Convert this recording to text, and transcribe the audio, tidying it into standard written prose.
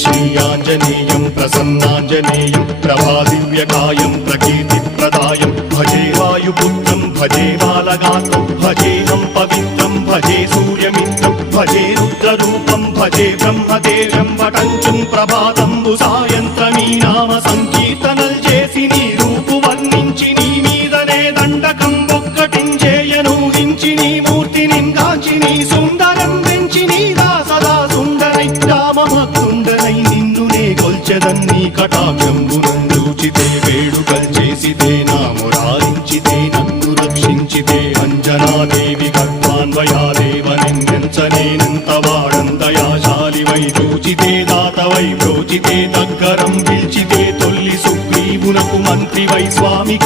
श्रीयाञ्जनेयं प्रसन्नाञ्जनेयं प्रभादिव्यकायं प्रकीर्तिप्रदायं भजे वायुपुत्रं भजे बालगात्रं भजेऽहं पवित्रं भजे सूर्यमित्रं भजे रुद्ररूपं भजे ब्रह्मदेव्यं वटञ्चं ప్రభాతంబు సాయంత్రమీ నామ సంకీర్తనల్ చేసి నీ రూపు వర్ణించి నీ మీదనే దండకం ఒక్కటించేయనూహించి నీ మూర్తిని గాంచి నీ సుందరం పెంచి నీ దాసదా సుందరై రామభక్తుండనై నిన్నునే కొల్చెదన్నీ కటాక్షంబునందూచితే వేడుకల్ చేసితే నా మురారించితే నన్ను రక్షించితే అంజనాదేవి గర్భాన్వయాదేవనెంచనేనంత వాడందయాశాలివై చూచితే దాతవై బ్రోచితే దగ్గరం పిల్చితే తొల్లి సుగ్రీవునకు మంత్రివై స్వామి